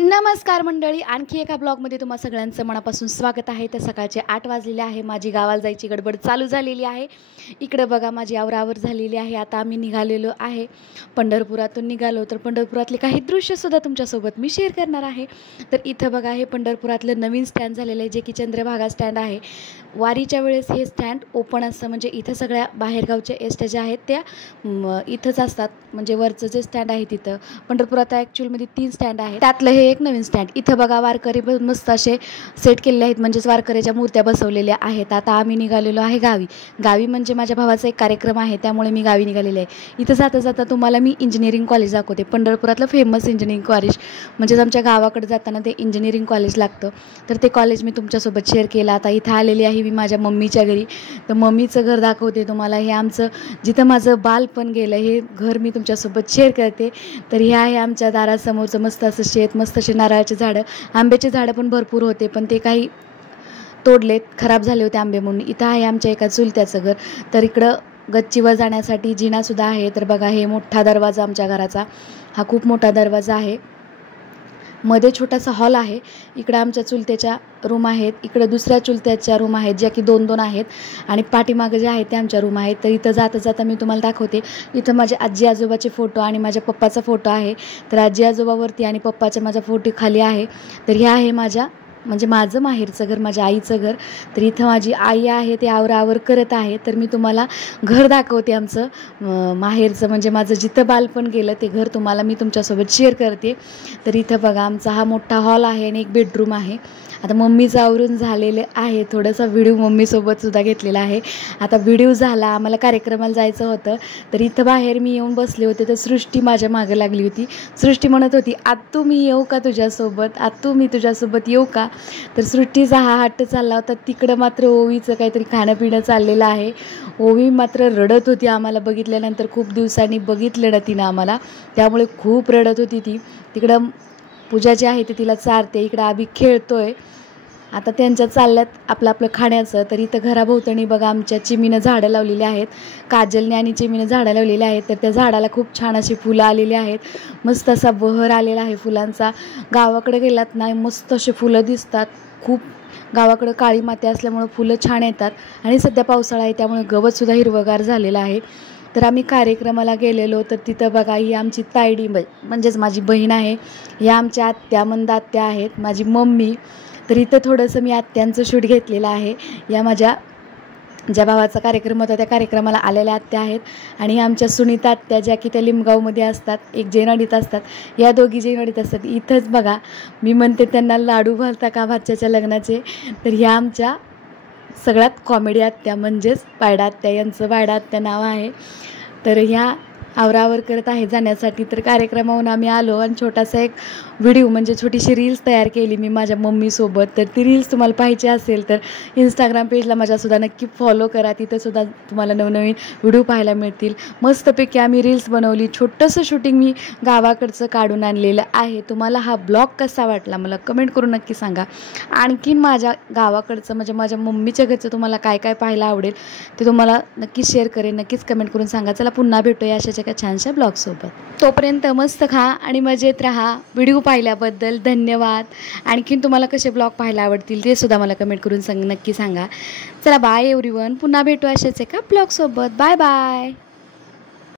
नमस्कार मंडळी, आणखी एका ब्लॉगमध्ये तुम्हा सगळ्यांचं मनापासून स्वागत आहे। तर सकाळचे 8 वाजलेले आहे, माझी गावाला जायची गडबड चालू झालेली आहे। इकडे बघा माझी आवरावर झालेली आहे। आता आम्ही निघालेलो आहे, पंढरपुरातून निघालो। तर पंढरपुरातले काही दृश्यसुद्धा तुमच्यासोबत मी शेअर करणार आहे। तर इथं बघा हे पंढरपुरातलं नवीन स्टँड झालेलं आहे, जे की चंद्रभागा स्टँड आहे। वारीच्या वेळेस हे स्टँड ओपन असतं, म्हणजे इथं सगळ्या बाहेरगावच्या एसट्या ज्या आहेत त्या इथंच असतात। म्हणजे वरचं जे स्टँड आहे तिथं पंढरपुरात ॲक्च्युअलमध्ये 3 स्टँड आहेत, त्यातलं हे एक नवीन स्टँड। इथं बघा वारकरी मस्त असे सेट केलेले आहेत, म्हणजेच वारकऱ्याच्या मूर्त्या बसवलेल्या आहेत। आता आम्ही निघालेलो आहे गावी म्हणजे माझ्या भावाचा एक कार्यक्रम आहे, त्यामुळे मी गावी निघालेले आहे। इथं जाता जाता तुम्हाला मी इंजिनिअरिंग कॉलेज दाखवते, पंढरपुरातलं फेमस इंजिनिअरिंग कॉलेज। म्हणजेच आमच्या गावाकडे जाताना ते इंजिनिअरिंग कॉलेज लागतं, तर ते कॉलेज मी तुमच्यासोबत शेअर केलं। आता इथं आलेली आहे मी माझ्या मम्मीच्या घरी, तर मम्मीचं घर दाखवते तुम्हाला। हे आमचं जिथं माझं बालपण गेलं हे घर मी तुमच्यासोबत शेअर करते। तर हे आहे आमच्या दारासमोरचं मस्त असं शेत, मस्त असे नारळाचे झाडं, आंब्याचे झाडं पण भरपूर होते, पण ते काही तोडलेत, खराब झाले होते आंबे म्हणून। इथं आहे आमच्या एका चुलत्याचं घर। तर इकडं गच्चीवर जाण्यासाठी जिनासुद्धा आहे। तर बघा हे मोठा दरवाजा आमच्या घराचा, हा खूप मोठा दरवाजा आहे। मध्ये छोटासा हॉल आहे। इकडं आमच्या चुलत्याच्या रूम आहेत, इकडं दुसऱ्या चुलत्याच्या रूम आहेत, ज्या की 2-2 आहेत, आणि पाठीमागं जे आहेत ते आमच्या रूम आहेत। तर इथं जाता जाता मी तुम्हाला दाखवते, इथं माझे आजी आजोबाचे फोटो आणि माझ्या पप्पाचा फोटो आहे। तर आजी आजोबावरती आणि पप्पाचा माझा फोटो खाली आहे। तर हे आहे माझं माहेरचं घर, माझ्या आईचं घर। तर इथं माझी आई आहे, ते आवरावर करत आहे। तर मी तुम्हाला घर दाखवते आमचं माहेरचं, म्हणजे माझं जिथं बालपण गेलं ते घर तुम्हाला मी तुमच्यासोबत शेअर करते। तर इथं बघा आमचा हा मोठा हॉल आहे आणि एक बेडरूम आहे। आता मम्मीचं आवरून झालेलं आहे, थोडासा व्हिडिओ मम्मीसोबतसुद्धा घेतलेला आहे। आता व्हिडिओ झाला, आम्हाला कार्यक्रमाला जायचं होतं, तर इथं बाहेर मी येऊन बसले होते। तर सृष्टी माझ्या मागं लागली होती। सृष्टी म्हणत होती, आत्तू मी येऊ का तुझ्यासोबत, आत्तू मी तुझ्यासोबत येऊ का। तर सृष्टीचा हा हट्ट चालला होता। तिकडं मात्र ओवीचं काहीतरी खाणं पिणं चाललेलं आहे। ओवी मात्र रडत होती, आम्हाला बघितल्यानंतर खूप दिवसांनी बघितलं ना तिनं आम्हाला, त्यामुळे खूप रडत होती ती। तिकडं पूजा जी आहे ती तिला चारते, इकडं आम्ही खेळतोय। आता त्यांच्या चालल्यात आपलं आपलं खाण्याचं। तर इथं घराभोवतणी बघा आमच्या चिमीनं झाडं लावलेली आहेत, काजलने आणि चिमीनं झाडं लावलेली आहेत। तर त्या झाडाला खूप छान अशी फुलं आलेली आहेत, मस्त असा बहर आलेला आहे फुलांचा। गावाकडे गेलात ना मस्त असे फुलं दिसतात, खूप गावाकडं काळी माती असल्यामुळं फुलं छान येतात, आणि सध्या पावसाळा आहे त्यामुळे गवतसुद्धा हिरवगार झालेलं आहे। तर आम्ही कार्यक्रमाला गेलेलो, तर तिथं बघा ही आमची तायडी म्हणजेच माझी बहीण आहे, या आमच्या आत्या मंद आत्या आहेत, माझी मम्मी। तर इथं थोडंसं मी आत्यांचं शूट घेतलेलं आहे। या माझ्या ज्या भावाचा कार्यक्रम होता त्या कार्यक्रमाला आलेल्या आत्या आहेत, आणि आमच्या सुनीता आत्या ज्या की त्या लिंबगावमध्ये असतात, एक जैनवाडीत असतात, या दोघी जैनवाडीत असतात। इथंच बघा मी म्हणते त्यांना लाडू घालता का भाच्याच्या लग्नाचे। तर ह्या आमच्या सगळ्यात कॉमेडी आत्या, म्हणजेच बायडा आत्या, यांचं बायडा आत्या नाव आहे। तर ह्या आवरावर करत आहे जाण्यासाठी। तर कार्यक्रमाहून आम्ही आलो आणि छोटासा एक व्हिडिओ म्हणजे छोटीशी रील्स तयार केली मी माझ्या मम्मीसोबत। तर ती रील्स तुम्हाला पाहिजे असेल तर इंस्टाग्राम पेजला माझ्यासुद्धा नक्की फॉलो करा, तिथंसुद्धा तुम्हाला नवनवीन व्हिडिओ पाहायला मिळतील। मस्तपैकी आम्ही रील्स बनवली, छोटंसं शूटिंग मी गावाकडचं काढून आणलेलं आहे। तुम्हाला हा ब्लॉग कसा वाटला मला कमेंट करून नक्की सांगा। आणखीन माझ्या गावाकडचं म्हणजे माझ्या मम्मीच्या घरचं तुम्हाला काय काय पाहायला आवडेल ते तुम्हाला नक्की शेअर करेन, नक्कीच कमेंट करून सांगा। चला पुन्हा भेटूया अशाच एका छानशा ब्लॉगसोबत, तोपर्यंत मस्त खा आणि मजेत राहा। व्हिडिओ पाहिल्याबद्दल धन्यवाद। आणखीन तुम्हाला कसे ब्लॉग पाहायला आवडतील ते सुद्धा मला कमेंट करून नक्की सांगा। चला बाय एव्हरीवन, पुन्हा भेटू अशाच एका ब्लॉगसोबत। Bye bye.